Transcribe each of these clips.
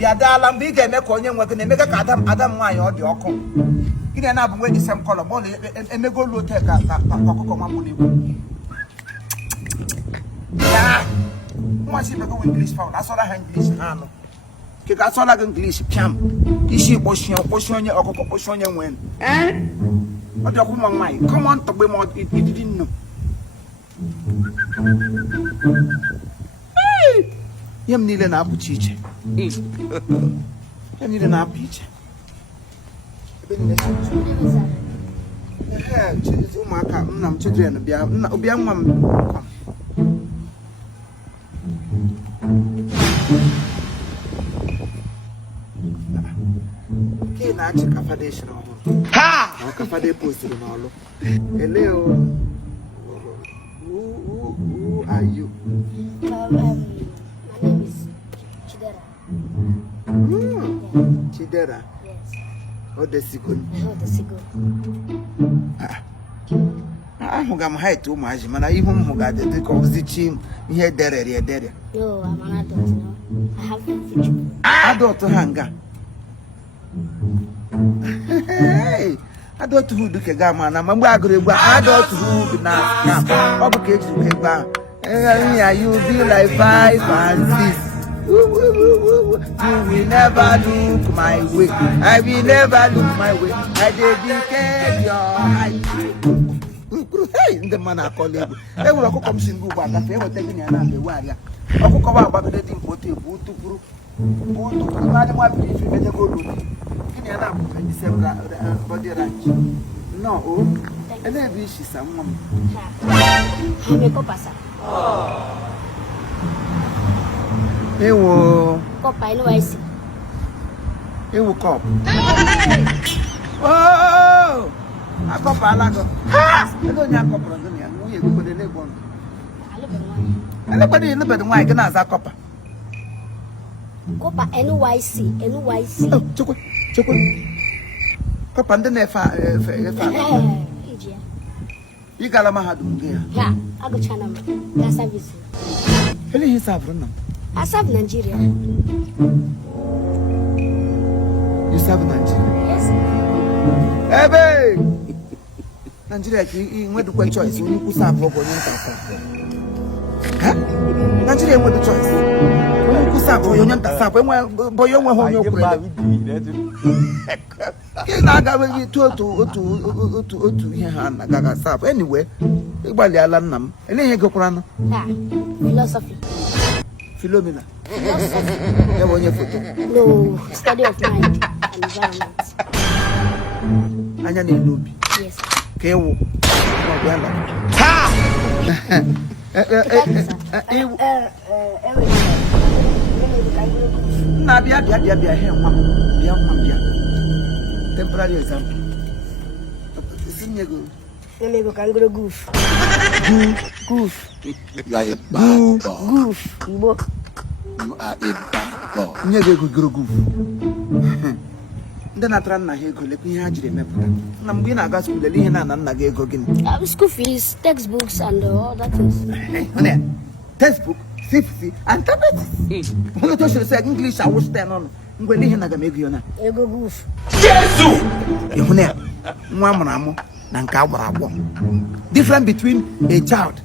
Biadala big and make on you working and make a Adam why or the Oko. You can have when you some color body and they go to take a money. Yeah. Once you go English found, that's all I have English. That's all I can English. Cham. Is she pushing or pushing your or pushing your win? Eh? What the woman might come on to be more it didn't know. Yam need an apple cheech. I need an apple cheech. I'm children. Okay, now check a foundation. Ha! I'll cover the post in all. Hello. Who are you? My name is Chidera. Chidera? Yes. Oh, the second. Oh, the second. I'm going to hide too much, man. I even got the composition here. There. No, I'm an adult, you know. I have a future. Adult to hunger. Hey, adult who do Kagama, and I'm going to adult who do not. Okay, you be like 5 and 6. You will never look my way. I will never look my way. I dedicate your height. Hey, the man I call you. They will come sing good back. They were taking another warrior. I will come out about the thing for you. To prove. Madam, I believe you better go to December body ranch. No, and then we see someone. I'm a copasa. They will Copa, I know I see. They will cop. Oh, I cop a lago. I don't have copper on the we put the leg on. Anybody in the bed, why can I have a copper? Copa NYC. Oh, chocolate. Copper and the nefa. You got a mahadum here. Yeah, I go China. That's a visit. Any his have I serve Nigeria. You serve Nigeria? Yes. Hey, babe! Nigeria, you went to quite choice. You put some for huh? Nigeria, what the choice? When you put some for your Yanta, when boy, you were home, you're to hear Sap. Anyway, everybody alarm. And then you go around. Philosophy. Philomena. No, study of mind and environment. Anya ni nubi. Yes. Kewo. Na bia he nwa. Bia. Temporary example. Sinyego. Go kangaroo goof. Goof. You are a bad boy. Goof. Igbo. You are a bad boy. Nyego goof. Ndị na-atara nna ha ego lekwa ihe ha jiri emepụta na mgbe ị na-aga skuul ele ihe na nna gị ego gịnị School fees, textbooks, and all that things. Textbook, CPC, and tablets. Only to show say English I will stand on. Ngwe ihe na ga m ego yona. Ego goof. Jesus! Ihune nwa amụrụ amụ na nke agbara agbọ. Difference between a child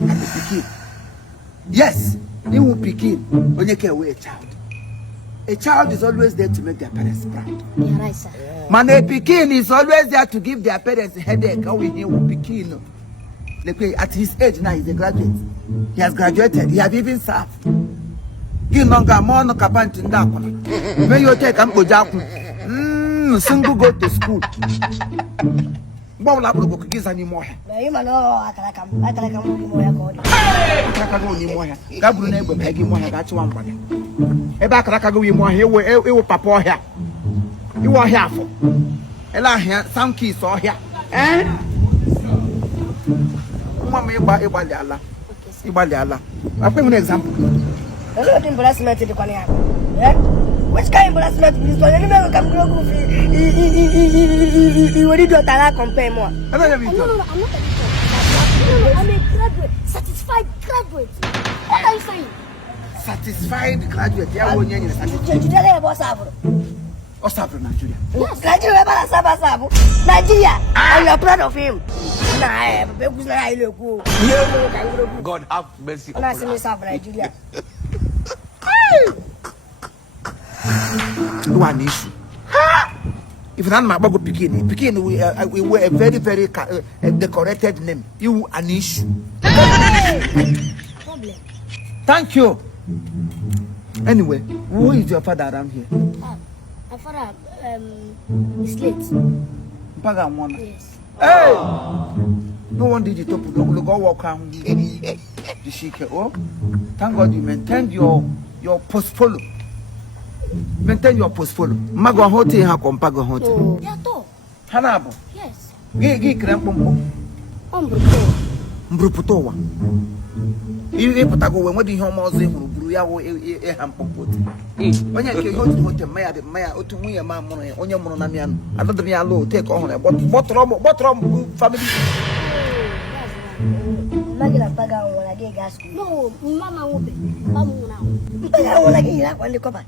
and a pikin. Yes, iwu pikin onye ka ewe a child. A child is always there to make their parents proud. Yeah, right, sir. Man, a pikin is always there to give their parents a headache. How we hear pikin. At his age now, he's a graduate. He has graduated. He has even served. He no more no kapanti ndakona. When you take am ojaku, single go to school. Bola bro go kiza ni moya. Na yima no akalaka mo moya ko di. Akalaka go ni moya. Gaburu na egbe pegi moya ga chiwa mbada. Ebe akalaka go wi moya ewo papa ohia. Iwo ohia afọ. Ela ahia sound keys ohia. Mama igbali ala. Igbali ala. Akwem an example. Hello, the embarrassment the kwani hapo. Which kind of embarrassment is this one? Any man can grow goof. He will do that compare more. No, I'm not a editor. No, I'm a graduate, certified graduate. What are you saying? certified graduate. Yeah, when you're certified. Nigeria, what's up? What's up in Nigeria? Yes, Nigeria, Nigeria, and you're proud of him. God have mercy upon us. Nigeria. One issue. If not my bago Pekin, we were a very, very decorated name. You an issue. Problem. Thank you. Anyway, who is your father around here? My father, is late. Paga one. Yes. Hey! No one did it up. Look, go walk around. The shike. Oh, thank God you maintained your portfolio. Maintain your portfolio. Mago hote ha kompago hote. Oh, yeah, to. Hanabo. Yes. Gi krempompo. Mbruputo wa. Iwe putago we nwedi ihe omozo ehuru buru ya wo hampompote. Onye ke hote maya de maya otu nwunye ma mụrụ ya onye mụrụ na mianu. Adodri ya lo take ohun botrom family. Magila paga wona ge gas. No, mama wobe. Mama now. Paga wona ge ira kwande koba.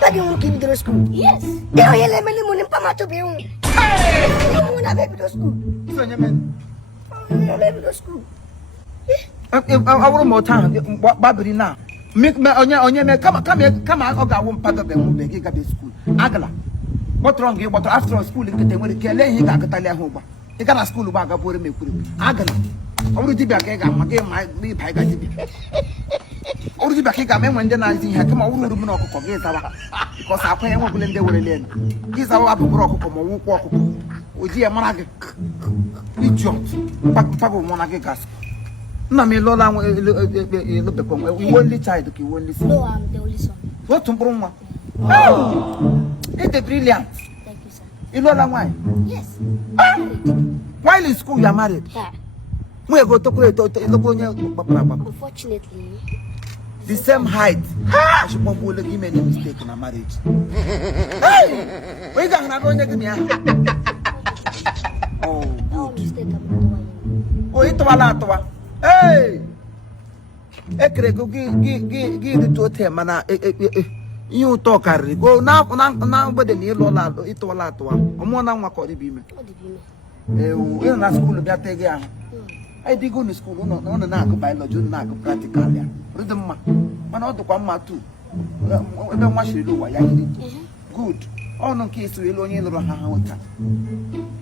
Paga wona ki bidro school. Yes. De o yele meli mo ni pama to be un. Wona be bidro school. So nyemen. Wona be bidro school. Awuru mo tan babiri na. Make me onye me come oga wo mpaga be mu be ge ga be school. Agala. What wrong ge but after school nkete nwere ke le ihe ga akatali ahụ gba. I got a school bag of water. Agala. Already back again, my pie got it. Already back again when then I see her come over to Monaco because I pay one when they were in. These are up a broke from a walk. With dear Monaco. Idiot. Pago Monaco gas. No, me Lola look we only child to you only. No, I'm the only son. What to Bruma? Oh, it's a brilliant. You know why? Yes. While in school, you are married. Yeah. We go to Unfortunately, the same height. I should not give me any mistake in a marriage. Hey! We got another one. Oh, no mistake. I'm oh, it's a lot. Hey! Ekrego, give it to him, and you talk go now but the near Lola it all out one. Omona wakori bime. We na school be atege ahụ. I did go to school no na go biology na go practical ya. Rhythm ma. Mana o dokwa mma too. Ebe nwa shiri lo wa ya hiri. Good. Oh no case we lo onye loro ha ha wota.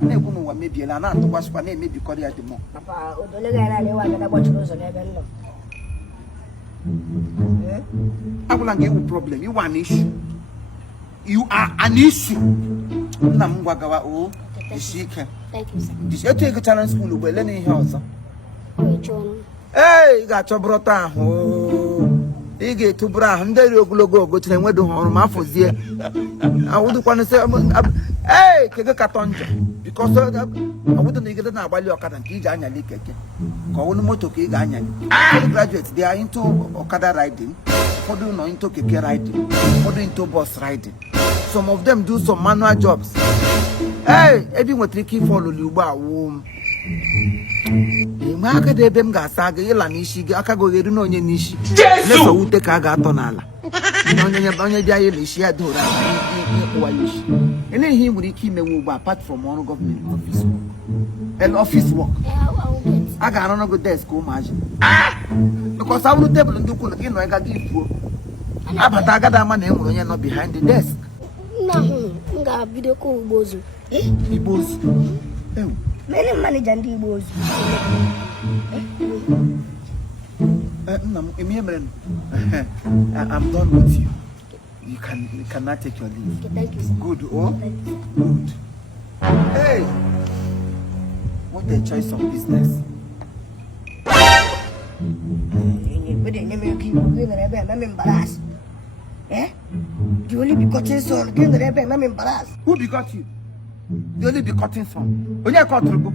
Na egwu no wa mebiela na atụkwa spa na emebi kori ya demo. Papa, odole ga na le wa ga gbochuru ụzọ n'ebe nọ. I will get a problem. You are an issue. You are an issue. Namwagawa oh, Thank you, sir. This you take a challenge school where learning house. Hey, you got your brother. Oh, you get to bra and there you go to the wedding on my for there. I would want to say, hey, Kagatonja, because I wouldn't get an about your cat and Kijanya Lake. Kawamoto Kiganya. Graduates, they are into Okada riding, for doing no into Keke riding, for doing into bus riding. Some of them do some manual jobs. Hey, everyone tricky follow you by womb. Maka de them gas saga Yelanishi, Akago, you know, Nishi. Never would take a gatonala. Onye dia yele shi adora kwa yishi. Ele him would keep me apart from one government office work. An office work. I got on a good desk, imagine. Because I would table and do cool again, I got give you. But I got that money when you're not behind the desk. No, nga video call bozu. Igbos. Many manager and Igbos. I'm done with you. You cannot take your leave. Okay, thank you, sir. Good, oh? Good. Hey! What a choice of business. You only be cutting son, getting the rebel, I'm embarrassed. Who begot you? You only be cutting son. When you cut through,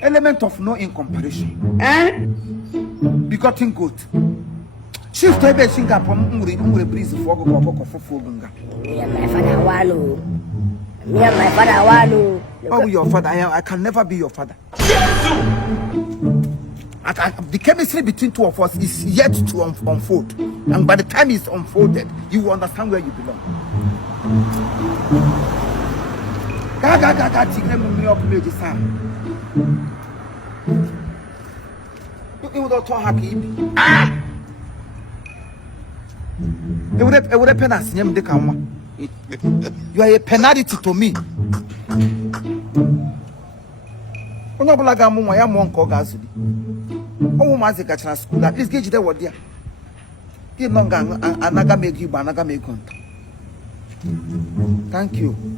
element of no incomparison. Begotten goat. Shift ebe singa from umure breeze for go for fogunga. Me and my father wano. Me and my father wano. Oh, your father, I can never be your father. The chemistry between two of us is yet to unfold. And by the time it's unfolded, you will understand where you belong. You would not happy. You would have penance. You are a penalty to me. I'm not like I'm my uncle Gasudi. Oh, my school. At least get you there. What dear? Get longer and I make you, but I make contact. Thank you.